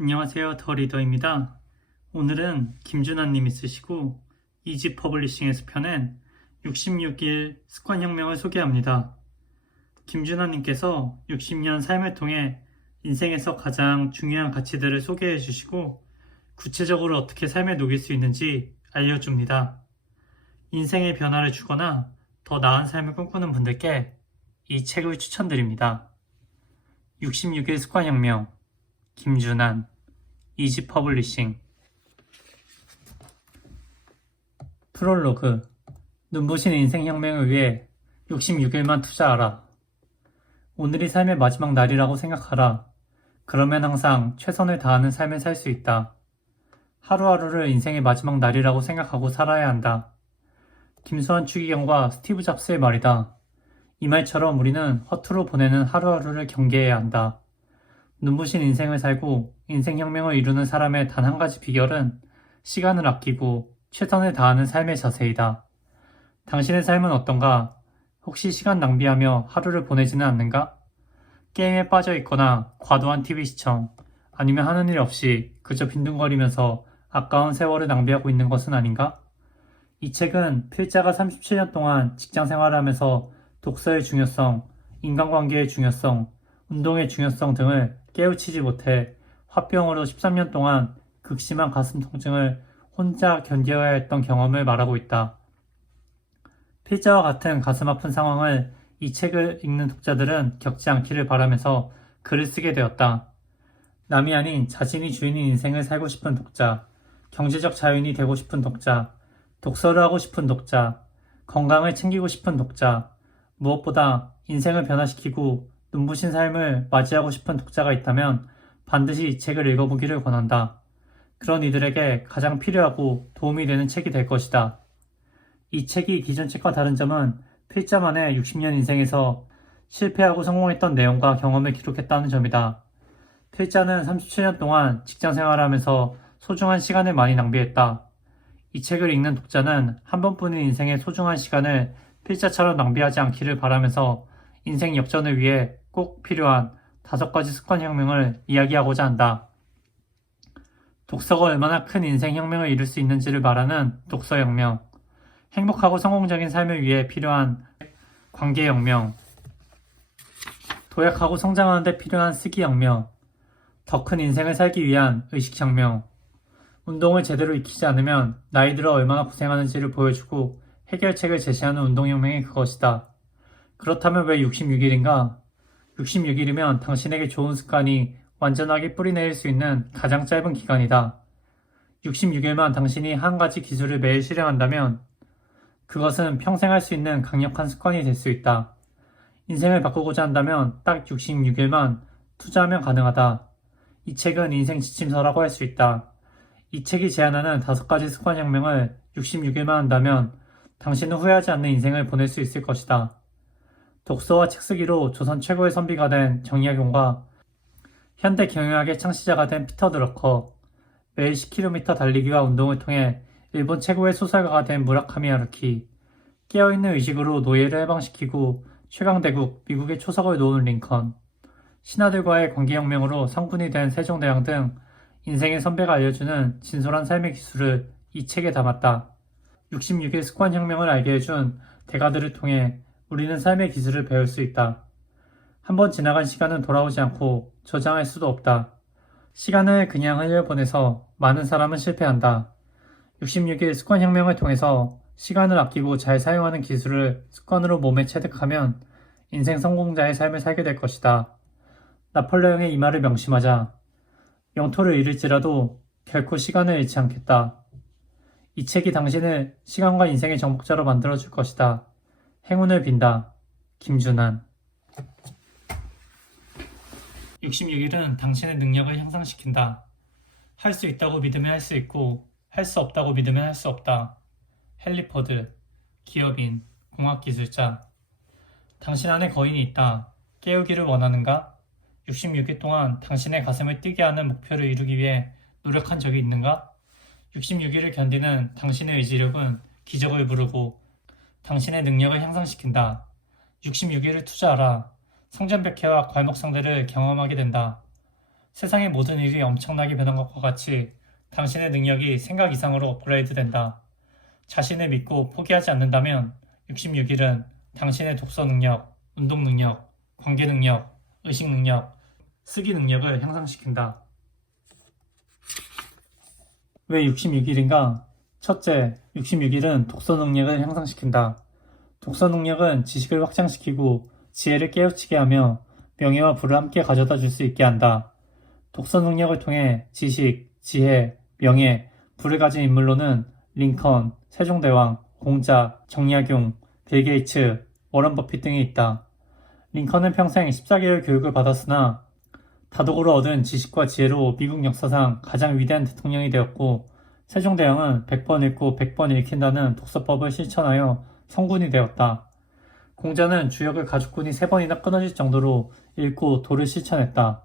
안녕하세요. 더 리더입니다. 오늘은 김준환님이 쓰시고 이지 퍼블리싱에서 펴낸 66일 습관혁명을 소개합니다. 김준환님께서 60년 삶을 통해 인생에서 가장 중요한 가치들을 소개해 주시고 구체적으로 어떻게 삶에 녹일 수 있는지 알려줍니다. 인생의 변화를 주거나 더 나은 삶을 꿈꾸는 분들께 이 책을 추천드립니다. 66일 습관혁명 김준환 이지 퍼블리싱 프롤로그 눈부신 인생혁명을 위해 66일만 투자하라. 오늘이 삶의 마지막 날이라고 생각하라. 그러면 항상 최선을 다하는 삶을 살 수 있다. 하루하루를 인생의 마지막 날이라고 생각하고 살아야 한다. 김수환 추기경과 스티브 잡스의 말이다. 이 말처럼 우리는 허투루 보내는 하루하루를 경계해야 한다. 눈부신 인생을 살고 인생혁명을 이루는 사람의 단 한 가지 비결은 시간을 아끼고 최선을 다하는 삶의 자세이다. 당신의 삶은 어떤가? 혹시 시간 낭비하며 하루를 보내지는 않는가? 게임에 빠져 있거나 과도한 TV 시청, 아니면 하는 일 없이 그저 빈둥거리면서 아까운 세월을 낭비하고 있는 것은 아닌가? 이 책은 필자가 37년 동안 직장 생활을 하면서 독서의 중요성, 인간관계의 중요성, 운동의 중요성 등을 깨우치지 못해 화병으로 13년 동안 극심한 가슴 통증을 혼자 견뎌야 했던 경험을 말하고 있다. 필자와 같은 가슴 아픈 상황을 이 책을 읽는 독자들은 겪지 않기를 바라면서 글을 쓰게 되었다. 남이 아닌 자신이 주인인 인생을 살고 싶은 독자, 경제적 자유인이 되고 싶은 독자, 독서를 하고 싶은 독자, 건강을 챙기고 싶은 독자, 무엇보다 인생을 변화시키고 눈부신 삶을 맞이하고 싶은 독자가 있다면 반드시 이 책을 읽어보기를 권한다. 그런 이들에게 가장 필요하고 도움이 되는 책이 될 것이다. 이 책이 기존 책과 다른 점은 필자만의 60년 인생에서 실패하고 성공했던 내용과 경험을 기록했다는 점이다. 필자는 37년 동안 직장 생활을 하면서 소중한 시간을 많이 낭비했다. 이 책을 읽는 독자는 한 번뿐인 인생의 소중한 시간을 필자처럼 낭비하지 않기를 바라면서 인생 역전을 위해 꼭 필요한 다섯 가지 습관 혁명을 이야기하고자 한다. 독서가 얼마나 큰 인생 혁명을 이룰 수 있는지를 말하는 독서 혁명. 행복하고 성공적인 삶을 위해 필요한 관계 혁명. 도약하고 성장하는 데 필요한 쓰기 혁명. 더 큰 인생을 살기 위한 의식 혁명. 운동을 제대로 익히지 않으면 나이 들어 얼마나 고생하는지를 보여주고 해결책을 제시하는 운동혁명이 그것이다. 그렇다면 왜 66일인가? 66일이면 당신에게 좋은 습관이 완전하게 뿌리내릴 수 있는 가장 짧은 기간이다. 66일만 당신이 한 가지 기술을 매일 실행한다면 그것은 평생 할 수 있는 강력한 습관이 될 수 있다. 인생을 바꾸고자 한다면 딱 66일만 투자하면 가능하다. 이 책은 인생 지침서라고 할 수 있다. 이 책이 제안하는 다섯 가지 습관 혁명을 66일만 한다면 당신은 후회하지 않는 인생을 보낼 수 있을 것이다. 독서와 책쓰기로 조선 최고의 선비가 된 정약용과 현대 경영학의 창시자가 된 피터 드러커, 매일 10km 달리기와 운동을 통해 일본 최고의 소설가가 된 무라카미 하루키, 깨어있는 의식으로 노예를 해방시키고 최강대국 미국의 초석을 놓은 링컨, 신하들과의 관계혁명으로 성분이 된 세종대왕 등 인생의 선배가 알려주는 진솔한 삶의 기술을 이 책에 담았다. 66일 습관혁명을 알게 해준 대가들을 통해 우리는 삶의 기술을 배울 수 있다. 한번 지나간 시간은 돌아오지 않고 저장할 수도 없다. 시간을 그냥 흘려보내서 많은 사람은 실패한다. 66일 습관혁명을 통해서 시간을 아끼고 잘 사용하는 기술을 습관으로 몸에 체득하면 인생 성공자의 삶을 살게 될 것이다. 나폴레옹의 이 말을 명심하자. 영토를 잃을지라도 결코 시간을 잃지 않겠다. 이 책이 당신을 시간과 인생의 정복자로 만들어줄 것이다. 행운을 빈다. 김준환 66일은 당신의 능력을 향상시킨다. 할 수 있다고 믿으면 할 수 있고 할 수 없다고 믿으면 할 수 없다. 헨리퍼드, 기업인, 공학기술자 당신 안에 거인이 있다. 깨우기를 원하는가? 66일 동안 당신의 가슴을 뛰게 하는 목표를 이루기 위해 노력한 적이 있는가? 66일을 견디는 당신의 의지력은 기적을 부르고 당신의 능력을 향상시킨다. 66일을 투자하라. 성전 백회와 괄목상대를 경험하게 된다. 세상의 모든 일이 엄청나게 변한 것과 같이 당신의 능력이 생각 이상으로 업그레이드 된다. 자신을 믿고 포기하지 않는다면 66일은 당신의 독서 능력, 운동 능력, 관계 능력, 의식 능력, 쓰기 능력을 향상시킨다. 왜 66일인가? 첫째, 66일은 독서 능력을 향상시킨다. 독서 능력은 지식을 확장시키고 지혜를 깨우치게 하며 명예와 부를 함께 가져다 줄 수 있게 한다. 독서 능력을 통해 지식, 지혜, 명예, 부를 가진 인물로는 링컨, 세종대왕, 공자, 정약용, 빌 게이츠, 워런 버핏 등이 있다. 링컨은 평생 14개월 교육을 받았으나 다독으로 얻은 지식과 지혜로 미국 역사상 가장 위대한 대통령이 되었고 세종대왕은 100번 읽고 100번 읽힌다는 독서법을 실천하여 성군이 되었다. 공자는 주역을 가죽군이 3번이나 끊어질 정도로 읽고 도를 실천했다.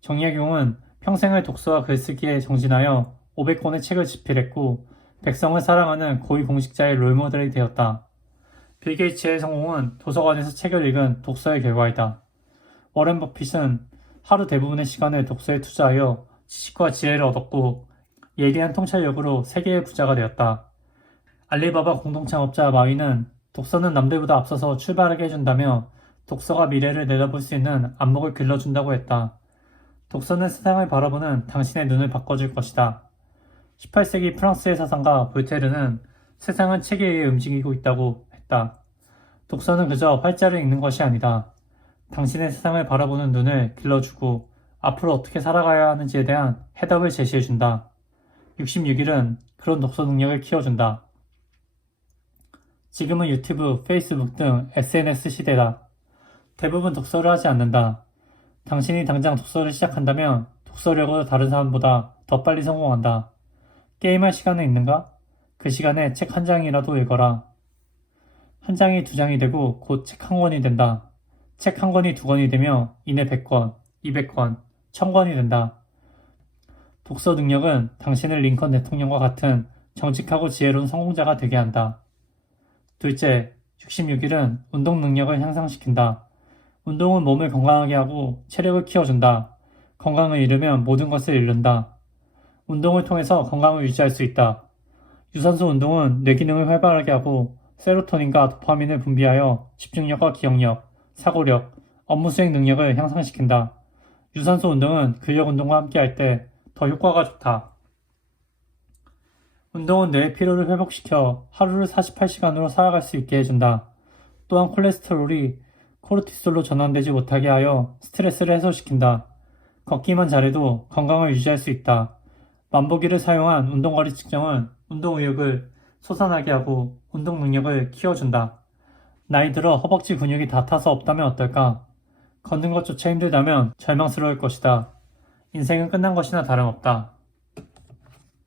정약용은 평생을 독서와 글쓰기에 정진하여 500권의 책을 집필했고 백성을 사랑하는 고위공직자의 롤모델이 되었다. 빌 게이츠의 성공은 도서관에서 책을 읽은 독서의 결과이다. 워렌 버핏은 하루 대부분의 시간을 독서에 투자하여 지식과 지혜를 얻었고 예리한 통찰력으로 세계의 부자가 되었다. 알리바바 공동창업자 마위는 독서는 남들보다 앞서서 출발하게 해준다며 독서가 미래를 내다볼 수 있는 안목을 길러준다고 했다. 독서는 세상을 바라보는 당신의 눈을 바꿔줄 것이다. 18세기 프랑스의 사상가 볼테르는 세상은 책에 의해 움직이고 있다고 했다. 독서는 그저 활자를 읽는 것이 아니다. 당신의 세상을 바라보는 눈을 길러주고 앞으로 어떻게 살아가야 하는지에 대한 해답을 제시해준다. 66일은 그런 독서 능력을 키워준다. 지금은 유튜브, 페이스북 등 SNS 시대다. 대부분 독서를 하지 않는다. 당신이 당장 독서를 시작한다면 독서력으로 다른 사람보다 더 빨리 성공한다. 게임할 시간은 있는가? 그 시간에 책 한 장이라도 읽어라. 한 장이 두 장이 되고 곧 책 한 권이 된다. 책 한 권이 두 권이 되며 이내 100권, 200권, 1000권이 된다. 독서 능력은 당신을 링컨 대통령과 같은 정직하고 지혜로운 성공자가 되게 한다. 둘째, 66일은 운동 능력을 향상시킨다. 운동은 몸을 건강하게 하고 체력을 키워준다. 건강을 잃으면 모든 것을 잃는다. 운동을 통해서 건강을 유지할 수 있다. 유산소 운동은 뇌 기능을 활발하게 하고 세로토닌과 도파민을 분비하여 집중력과 기억력, 사고력, 업무 수행 능력을 향상시킨다. 유산소 운동은 근력 운동과 함께 할 때 더 효과가 좋다. 운동은 뇌의 피로를 회복시켜 하루를 48시간으로 살아갈 수 있게 해준다. 또한 콜레스테롤이 코르티솔로 전환되지 못하게 하여 스트레스를 해소시킨다. 걷기만 잘해도 건강을 유지할 수 있다. 만보기를 사용한 운동거리 측정은 운동 의욕을 솟아나게 하고 운동 능력을 키워준다. 나이 들어 허벅지 근육이 다 타서 없다면 어떨까? 걷는 것조차 힘들다면 절망스러울 것이다. 인생은 끝난 것이나 다름없다.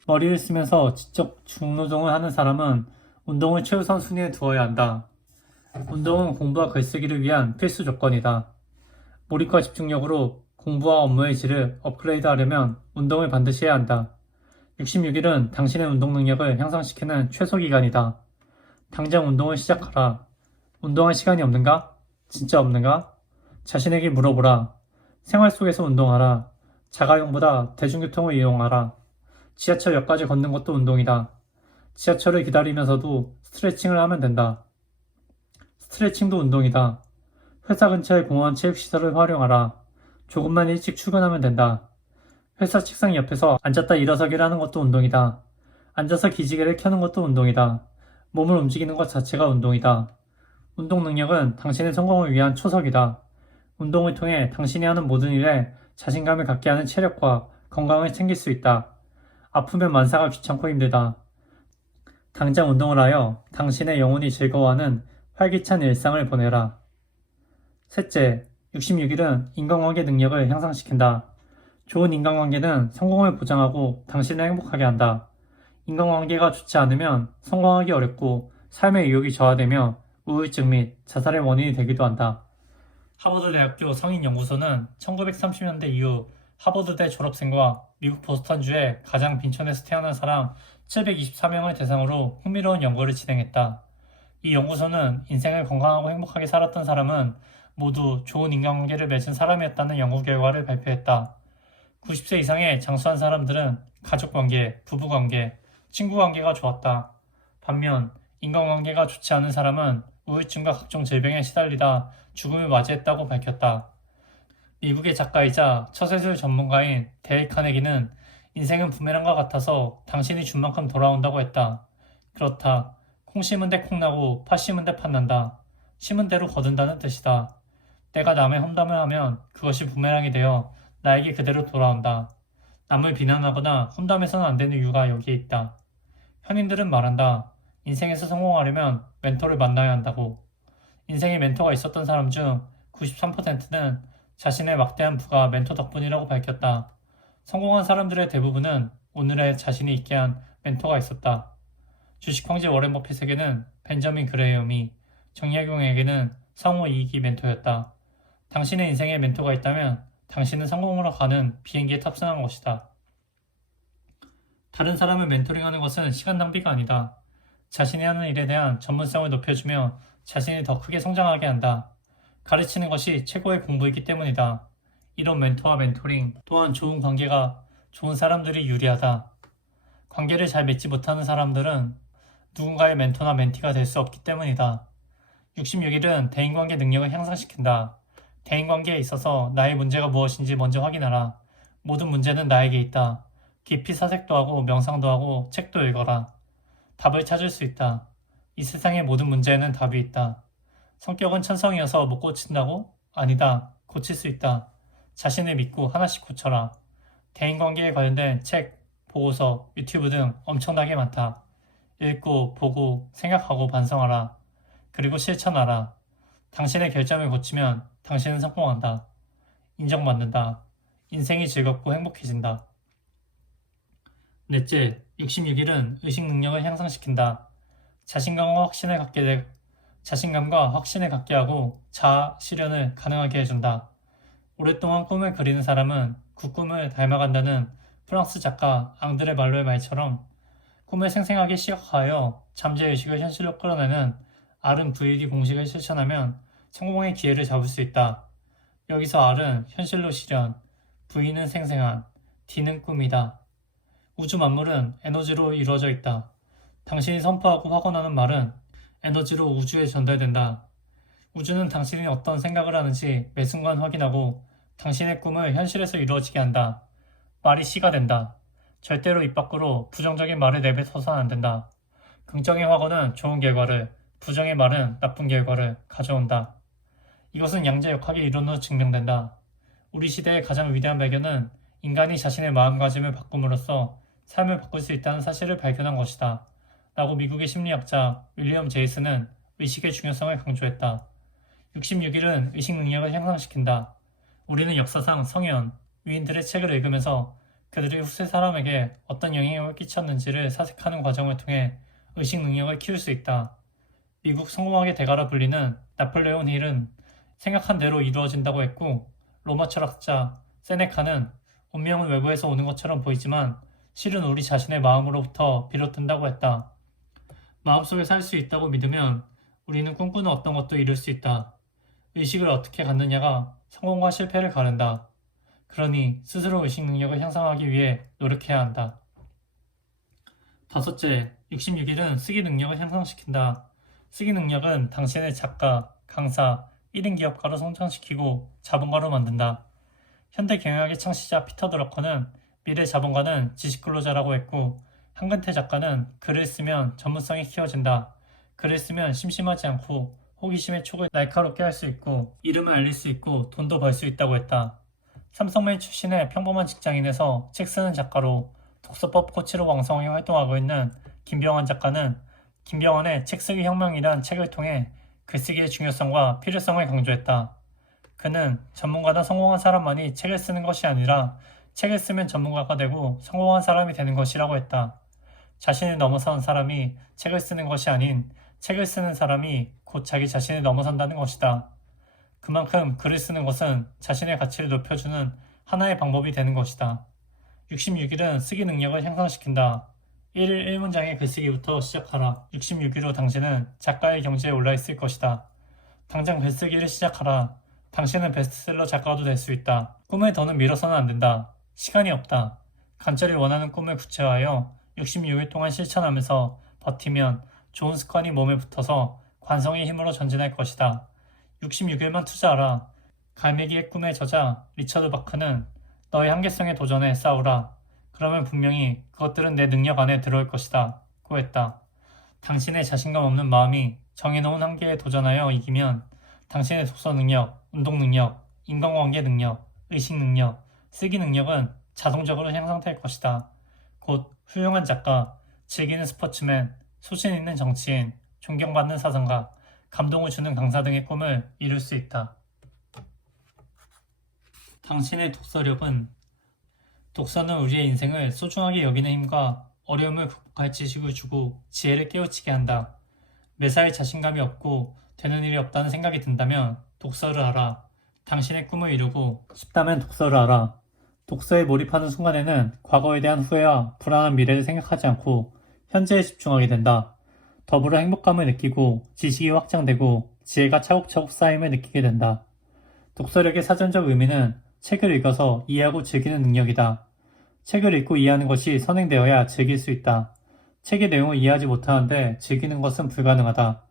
머리를 쓰면서 지적 중노동을 하는 사람은 운동을 최우선 순위에 두어야 한다. 운동은 공부와 글쓰기를 위한 필수 조건이다. 몰입과 집중력으로 공부와 업무의 질을 업그레이드 하려면 운동을 반드시 해야 한다. 66일은 당신의 운동 능력을 향상시키는 최소 기간이다. 당장 운동을 시작하라. 운동할 시간이 없는가? 진짜 없는가? 자신에게 물어보라. 생활 속에서 운동하라. 자가용보다 대중교통을 이용하라. 지하철역까지 걷는 것도 운동이다. 지하철을 기다리면서도 스트레칭을 하면 된다. 스트레칭도 운동이다. 회사 근처의 공원 체육시설을 활용하라. 조금만 일찍 출근하면 된다. 회사 책상 옆에서 앉았다 일어서기를 하는 것도 운동이다. 앉아서 기지개를 켜는 것도 운동이다. 몸을 움직이는 것 자체가 운동이다. 운동 능력은 당신의 성공을 위한 초석이다. 운동을 통해 당신이 하는 모든 일에 자신감을 갖게 하는 체력과 건강을 챙길 수 있다. 아프면 만사가 귀찮고 힘들다. 당장 운동을 하여 당신의 영혼이 즐거워하는 활기찬 일상을 보내라. 셋째, 66일은 인간관계 능력을 향상시킨다. 좋은 인간관계는 성공을 보장하고 당신을 행복하게 한다. 인간관계가 좋지 않으면 성공하기 어렵고 삶의 의욕이 저하되며 우울증 및 자살의 원인이 되기도 한다. 하버드대학교 성인연구소는 1930년대 이후 하버드대 졸업생과 미국 보스턴주의 가장 빈촌에서 태어난 사람 724명을 대상으로 흥미로운 연구를 진행했다. 이 연구소는 인생을 건강하고 행복하게 살았던 사람은 모두 좋은 인간관계를 맺은 사람이었다는 연구 결과를 발표했다. 90세 이상의 장수한 사람들은 가족관계, 부부관계, 친구관계가 좋았다. 반면 인간관계가 좋지 않은 사람은 우울증과 각종 질병에 시달리다 죽음을 맞이했다고 밝혔다. 미국의 작가이자 처세술 전문가인 데일 카네기는 인생은 부메랑과 같아서 당신이 준 만큼 돌아온다고 했다. 그렇다. 콩 심은 데 콩 나고 팥 심은 데 팥 난다. 심은 대로 거둔다는 뜻이다. 내가 남의 험담을 하면 그것이 부메랑이 되어 나에게 그대로 돌아온다. 남을 비난하거나 험담해서는 안 되는 이유가 여기에 있다. 현인들은 말한다. 인생에서 성공하려면 멘토를 만나야 한다고. 인생에 멘토가 있었던 사람 중 93%는 자신의 막대한 부가 멘토 덕분이라고 밝혔다. 성공한 사람들의 대부분은 오늘의 자신이 있게 한 멘토가 있었다. 주식 황제 워렌 버핏에게는 벤저민 그레이엄이, 정약용에게는 상호 이익이 멘토였다. 당신의 인생에 멘토가 있다면 당신은 성공으로 가는 비행기에 탑승한 것이다. 다른 사람을 멘토링하는 것은 시간 낭비가 아니다. 자신이 하는 일에 대한 전문성을 높여주며 자신이 더 크게 성장하게 한다. 가르치는 것이 최고의 공부이기 때문이다. 이런 멘토와 멘토링 또한 좋은 관계가 좋은 사람들이 유리하다. 관계를 잘 맺지 못하는 사람들은 누군가의 멘토나 멘티가 될 수 없기 때문이다. 66일은 대인관계 능력을 향상시킨다. 대인관계에 있어서 나의 문제가 무엇인지 먼저 확인하라. 모든 문제는 나에게 있다. 깊이 사색도 하고 명상도 하고 책도 읽어라. 답을 찾을 수 있다. 이 세상의 모든 문제에는 답이 있다. 성격은 천성이어서 못 고친다고? 아니다. 고칠 수 있다. 자신을 믿고 하나씩 고쳐라. 대인관계에 관련된 책, 보고서, 유튜브 등 엄청나게 많다. 읽고, 보고, 생각하고 반성하라. 그리고 실천하라. 당신의 결정을 고치면 당신은 성공한다. 인정받는다. 인생이 즐겁고 행복해진다. 넷째, 66일은 의식 능력을 향상시킨다. 자신감과 확신을 갖게 되, 자신감과 확신을 갖게 하고 자아 실현을 가능하게 해준다. 오랫동안 꿈을 그리는 사람은 그 꿈을 닮아간다는 프랑스 작가 앙드레 말로의 말처럼 꿈을 생생하게 시각화하여 잠재의식을 현실로 끌어내는 R은 V이기 공식을 실천하면 성공의 기회를 잡을 수 있다. 여기서 R은 현실로 실현, V는 생생한, D는 꿈이다. 우주 만물은 에너지로 이루어져 있다. 당신이 선포하고 확언하는 말은 에너지로 우주에 전달된다. 우주는 당신이 어떤 생각을 하는지 매 순간 확인하고 당신의 꿈을 현실에서 이루어지게 한다. 말이 시가 된다. 절대로 입 밖으로 부정적인 말을 내뱉어서는 안 된다. 긍정의 확언은 좋은 결과를, 부정의 말은 나쁜 결과를 가져온다. 이것은 양자역학의 이론으로 증명된다. 우리 시대의 가장 위대한 발견은 인간이 자신의 마음가짐을 바꿈으로써 삶을 바꿀 수 있다는 사실을 발견한 것이다. 라고 미국의 심리학자 윌리엄 제이슨은 의식의 중요성을 강조했다. 66일은 의식 능력을 향상시킨다. 우리는 역사상 성현, 위인들의 책을 읽으면서 그들이 후세 사람에게 어떤 영향을 끼쳤는지를 사색하는 과정을 통해 의식 능력을 키울 수 있다. 미국 성공학의 대가라 불리는 나폴레온 힐은 생각한 대로 이루어진다고 했고 로마 철학자 세네카는 운명은 외부에서 오는 것처럼 보이지만 실은 우리 자신의 마음으로부터 비롯된다고 했다. 마음속에 살 수 있다고 믿으면 우리는 꿈꾸는 어떤 것도 이룰 수 있다. 의식을 어떻게 갖느냐가 성공과 실패를 가른다. 그러니 스스로 의식 능력을 향상하기 위해 노력해야 한다. 다섯째, 66일은 쓰기 능력을 향상시킨다. 쓰기 능력은 당신의 작가, 강사, 1인 기업가로 성장시키고 자본가로 만든다. 현대 경영학의 창시자 피터 드러커는 미래 자본가는 지식 근로자라고 했고 한근태 작가는 글을 쓰면 전문성이 키워진다. 글을 쓰면 심심하지 않고 호기심의 촉을 날카롭게 할 수 있고 이름을 알릴 수 있고 돈도 벌 수 있다고 했다. 삼성메이 출신의 평범한 직장인에서 책 쓰는 작가로 독서법 코치로 왕성하게 활동하고 있는 김병환 작가는 김병환의 책쓰기 혁명이란 책을 통해 글쓰기의 중요성과 필요성을 강조했다. 그는 전문가나 성공한 사람만이 책을 쓰는 것이 아니라 책을 쓰면 전문가가 되고 성공한 사람이 되는 것이라고 했다. 자신을 넘어선 사람이 책을 쓰는 것이 아닌 책을 쓰는 사람이 곧 자기 자신을 넘어선다는 것이다. 그만큼 글을 쓰는 것은 자신의 가치를 높여주는 하나의 방법이 되는 것이다. 66일은 쓰기 능력을 향상시킨다. 1일 1문장의 글쓰기부터 시작하라. 66일 후 당신은 작가의 경지에 올라 있을 것이다. 당장 글쓰기를 시작하라. 당신은 베스트셀러 작가도 될 수 있다. 꿈을 더는 미뤄서는 안 된다. 시간이 없다. 간절히 원하는 꿈을 구체화하여 66일 동안 실천하면서 버티면 좋은 습관이 몸에 붙어서 관성의 힘으로 전진할 것이다. 66일만 투자하라. 갈매기의 꿈의 저자 리처드 바크는 너의 한계성에 도전해 싸우라. 그러면 분명히 그것들은 내 능력 안에 들어올 것이다. 고 했다. 당신의 자신감 없는 마음이 정해놓은 한계에 도전하여 이기면 당신의 독서 능력, 운동 능력, 인간관계 능력, 의식 능력, 쓰기 능력은 자동적으로 향상될 것이다. 곧 훌륭한 작가, 즐기는 스포츠맨, 소신 있는 정치인, 존경받는 사상가, 감동을 주는 강사 등의 꿈을 이룰 수 있다. 당신의 독서력은 독서는 우리의 인생을 소중하게 여기는 힘과 어려움을 극복할 지식을 주고 지혜를 깨우치게 한다. 매사에 자신감이 없고 되는 일이 없다는 생각이 든다면 독서를 하라. 당신의 꿈을 이루고 싶다면 독서를 하라. 독서에 몰입하는 순간에는 과거에 대한 후회와 불안한 미래를 생각하지 않고 현재에 집중하게 된다. 더불어 행복감을 느끼고 지식이 확장되고 지혜가 차곡차곡 쌓임을 느끼게 된다. 독서력의 사전적 의미는 책을 읽어서 이해하고 즐기는 능력이다. 책을 읽고 이해하는 것이 선행되어야 즐길 수 있다. 책의 내용을 이해하지 못하는데 즐기는 것은 불가능하다.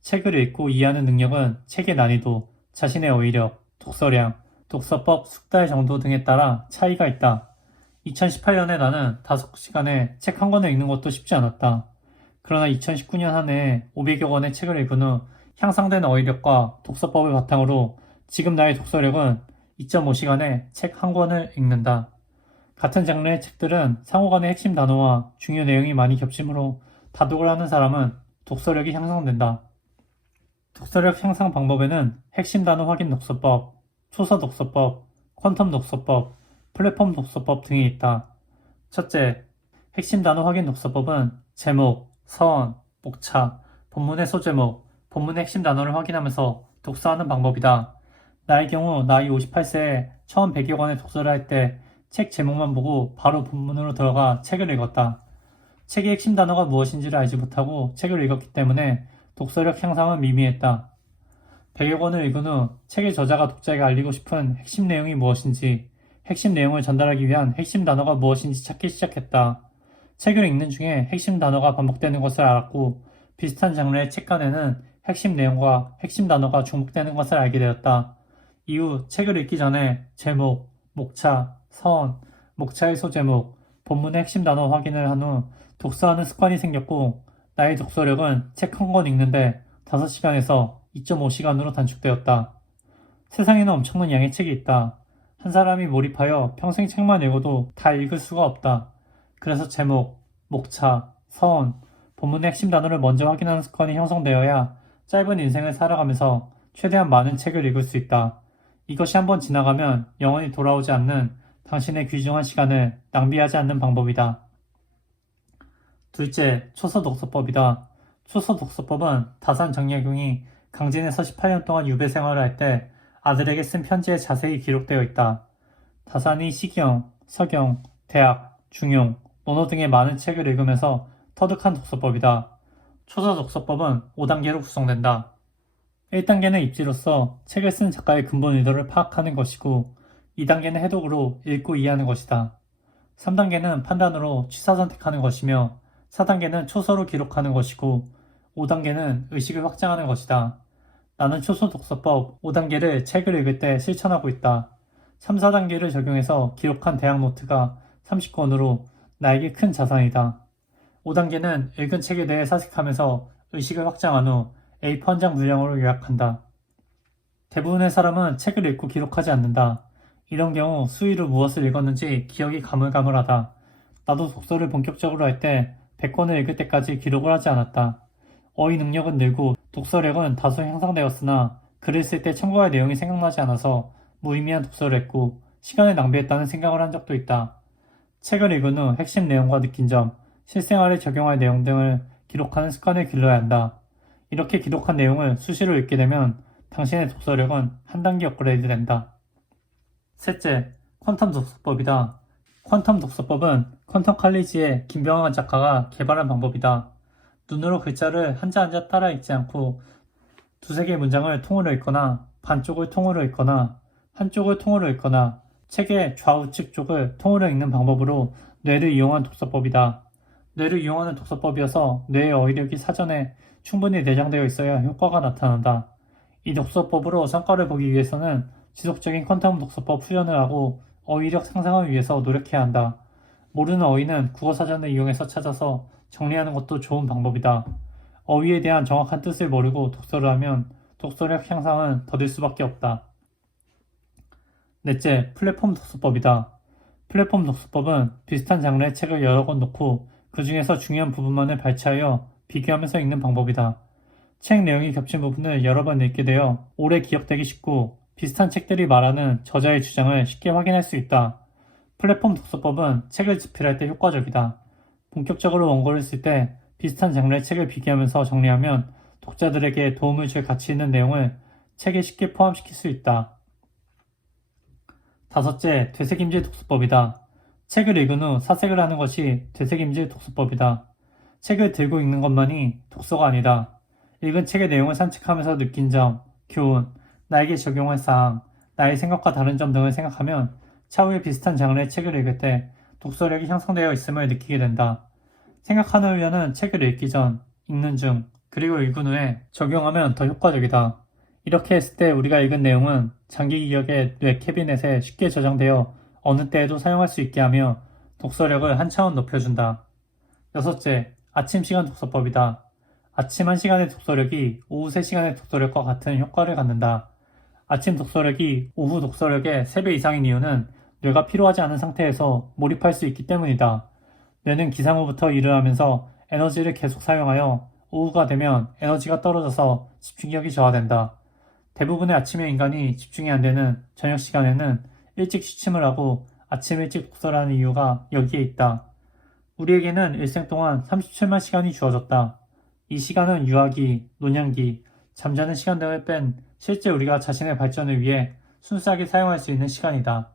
책을 읽고 이해하는 능력은 책의 난이도, 자신의 어휘력, 독서량, 독서법, 숙달 정도 등에 따라 차이가 있다. 2018년에 나는 5시간에 책 한 권을 읽는 것도 쉽지 않았다. 그러나 2019년 한 해 500여 권의 책을 읽은 후 향상된 어휘력과 독서법을 바탕으로 지금 나의 독서력은 2.5시간에 책 한 권을 읽는다. 같은 장르의 책들은 상호 간의 핵심 단어와 중요 내용이 많이 겹치므로 다독을 하는 사람은 독서력이 향상된다. 독서력 향상 방법에는 핵심 단어 확인 독서법, 초서 독서법, 퀀텀 독서법, 플랫폼 독서법 등이 있다. 첫째, 핵심 단어 확인 독서법은 제목, 서원, 목차, 본문의 소제목, 본문의 핵심 단어를 확인하면서 독서하는 방법이다. 나의 경우 나이 58세에 처음 100여 권의 독서를 할 때 책 제목만 보고 바로 본문으로 들어가 책을 읽었다. 책의 핵심 단어가 무엇인지를 알지 못하고 책을 읽었기 때문에 독서력 향상은 미미했다. 100여 권을 읽은 후 책의 저자가 독자에게 알리고 싶은 핵심 내용이 무엇인지, 핵심 내용을 전달하기 위한 핵심 단어가 무엇인지 찾기 시작했다. 책을 읽는 중에 핵심 단어가 반복되는 것을 알았고, 비슷한 장르의 책 간에는 핵심 내용과 핵심 단어가 중복되는 것을 알게 되었다. 이후 책을 읽기 전에 제목, 목차, 선, 목차의 소제목, 본문의 핵심 단어 확인을 한 후 독서하는 습관이 생겼고, 나의 독서력은 책 한 권 읽는데 5시간에서 2.5시간으로 단축되었다. 세상에는 엄청난 양의 책이 있다. 한 사람이 몰입하여 평생 책만 읽어도 다 읽을 수가 없다. 그래서 제목, 목차, 서원, 본문의 핵심 단어를 먼저 확인하는 습관이 형성되어야 짧은 인생을 살아가면서 최대한 많은 책을 읽을 수 있다. 이것이 한번 지나가면 영원히 돌아오지 않는 당신의 귀중한 시간을 낭비하지 않는 방법이다. 둘째, 초서 독서법이다. 초서 독서법은 다산 정약용이 강진에서 18년 동안 유배 생활을 할 때 아들에게 쓴 편지에 자세히 기록되어 있다. 다산이 시경, 서경, 대학, 중용, 논어 등의 많은 책을 읽으면서 터득한 독서법이다. 초서 독서법은 5단계로 구성된다. 1단계는 입지로서 책을 쓴 작가의 근본 의도를 파악하는 것이고 2단계는 해독으로 읽고 이해하는 것이다. 3단계는 판단으로 취사 선택하는 것이며 4단계는 초서로 기록하는 것이고 5단계는 의식을 확장하는 것이다. 나는 초소 독서법 5단계를 책을 읽을 때 실천하고 있다. 3, 4단계를 적용해서 기록한 대학 노트가 30권으로 나에게 큰 자산이다. 5단계는 읽은 책에 대해 사색하면서 의식을 확장한 후 A4 한 장 분량으로 요약한다. 대부분의 사람은 책을 읽고 기록하지 않는다. 이런 경우 수위로 무엇을 읽었는지 기억이 가물가물하다. 나도 독서를 본격적으로 할 때 100권을 읽을 때까지 기록을 하지 않았다. 어휘 능력은 늘고 독서력은 다소 향상되었으나 글을 쓸 때 참고할 내용이 생각나지 않아서 무의미한 독서를 했고 시간을 낭비했다는 생각을 한 적도 있다. 책을 읽은 후 핵심 내용과 느낀 점, 실생활에 적용할 내용 등을 기록하는 습관을 길러야 한다. 이렇게 기록한 내용을 수시로 읽게 되면 당신의 독서력은 한 단계 업그레이드 된다. 셋째, 퀀텀 독서법이다. 퀀텀 독서법은 퀀텀 칼리지의 김병환 작가가 개발한 방법이다. 눈으로 글자를 한자 한자 따라 읽지 않고 두세 개의 문장을 통으로 읽거나 반쪽을 통으로 읽거나 한쪽을 통으로 읽거나 책의 좌우측 쪽을 통으로 읽는 방법으로 뇌를 이용한 독서법이다. 뇌를 이용하는 독서법이어서 뇌의 어휘력이 사전에 충분히 내장되어 있어야 효과가 나타난다. 이 독서법으로 성과를 보기 위해서는 지속적인 퀀텀 독서법 훈련을 하고 어휘력 상상을 위해서 노력해야 한다. 모르는 어휘는 국어사전을 이용해서 찾아서 정리하는 것도 좋은 방법이다. 어휘에 대한 정확한 뜻을 모르고 독서를 하면 독서력 향상은 더딜 수밖에 없다. 넷째, 플랫폼 독서법이다. 플랫폼 독서법은 비슷한 장르의 책을 여러 권 놓고 그 중에서 중요한 부분만을 발췌하여 비교하면서 읽는 방법이다. 책 내용이 겹친 부분을 여러 번 읽게 되어 오래 기억되기 쉽고 비슷한 책들이 말하는 저자의 주장을 쉽게 확인할 수 있다. 플랫폼 독서법은 책을 집필할 때 효과적이다. 본격적으로 원고를 쓸 때 비슷한 장르의 책을 비교하면서 정리하면 독자들에게 도움을 줄 가치 있는 내용을 책에 쉽게 포함시킬 수 있다. 다섯째, 되새김질 독서법이다. 책을 읽은 후 사색을 하는 것이 되새김질 독서법이다. 책을 들고 읽는 것만이 독서가 아니다. 읽은 책의 내용을 산책하면서 느낀 점, 교훈, 나에게 적용할 사항, 나의 생각과 다른 점 등을 생각하면 차후에 비슷한 장르의 책을 읽을 때 독서력이 향상되어 있음을 느끼게 된다. 생각하는 훈련은 책을 읽기 전, 읽는 중, 그리고 읽은 후에 적용하면 더 효과적이다. 이렇게 했을 때 우리가 읽은 내용은 장기 기억의 뇌 캐비넷에 쉽게 저장되어 어느 때에도 사용할 수 있게 하며 독서력을 한 차원 높여준다. 여섯째, 아침 시간 독서법이다. 아침 1시간의 독서력이 오후 3시간의 독서력과 같은 효과를 갖는다. 아침 독서력이 오후 독서력의 3배 이상인 이유는 뇌가 피로하지 않은 상태에서 몰입할 수 있기 때문이다. 뇌는 기상 후부터 일을 하면서 에너지를 계속 사용하여 오후가 되면 에너지가 떨어져서 집중력이 저하된다. 대부분의 아침의 인간이 집중이 안 되는 저녁 시간에는 일찍 취침을 하고 아침 일찍 독서를 하는 이유가 여기에 있다. 우리에게는 일생 동안 37만 시간이 주어졌다. 이 시간은 유아기, 노년기, 잠자는 시간 등을 뺀 실제 우리가 자신의 발전을 위해 순수하게 사용할 수 있는 시간이다.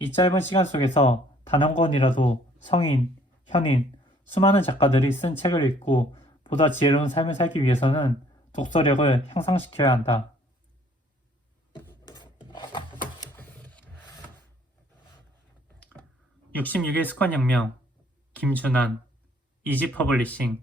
이 짧은 시간 속에서 단 한 권이라도 성인, 현인, 수많은 작가들이 쓴 책을 읽고 보다 지혜로운 삶을 살기 위해서는 독서력을 향상시켜야 한다. 66일 습관혁명 김준환 이지 퍼블리싱